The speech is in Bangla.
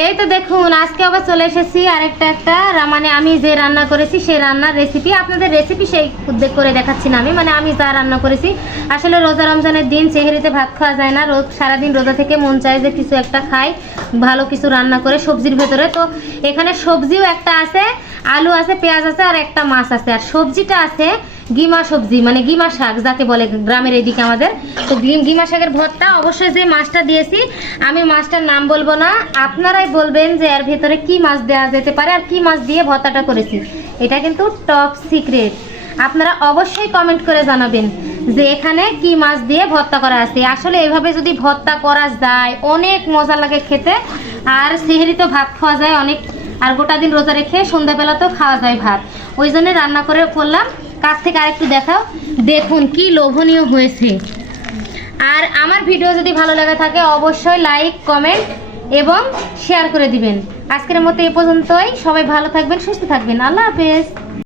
এই তো দেখুন আজকে আবার চলে এসেছি আরেকটা মানে আমি যে রান্না করেছি সেই রান্নার রেসিপি। আপনাদের রেসিপি সেই উদ্যোগ করে দেখাচ্ছি না আমি যা রান্না করেছি। আসলে রোজা রমজানের দিন সেহরিতে ভাত খাওয়া যায় না, সারাদিন রোজা থেকে মন চায় যে কিছু একটা খাই, ভালো কিছু রান্না করে সবজির ভেতরে। তো এখানে সবজিও একটা আছে, আলু আছে, পেঁয়াজ আছে আর একটা মাছ আছে। আর সবজিটা আছে গিমা সবজি, মানে গিমা শাক যাকে বলে গ্রামের এদিকে আমাদের। তো গিমা শাকের ভর্তা। অবশ্যই যে মাছটা দিয়েছি আমি মাছটার নাম বলবো না, আপনারাই বলবেন যে এর ভেতরে কি মাছ দেওয়া যেতে পারে আর কি মাছ দিয়ে ভর্তাটা করেছি। এটা কিন্তু টপ সিক্রেট, আপনারা অবশ্যই কমেন্ট করে জানাবেন যে এখানে কি মাছ দিয়ে ভর্তা করা আছে। আসলে এইভাবে যদি ভর্তা করা যায় অনেক মজা লাগে খেতে, আর সেহরিতেও ভাত খাওয়া যায় অনেক, আর গোটা দিন রোজা রেখে সন্ধ্যাবেলাতেও খাওয়া যায় ভাত। ওই জন্য রান্না করে করলাম। কাছ থেকে আরেকটু দেখাও, দেখুন কি লোভনীয় হয়েছে। আর আমার ভিডিও যদি ভালো লাগে থাকে অবশ্যই লাইক, কমেন্ট এবং শেয়ার করে দিবেন। আজকের মতো এ পর্যন্তই। সবাই ভালো থাকবেন, সুস্থ থাকবেন। আল্লাহ হাফেজ।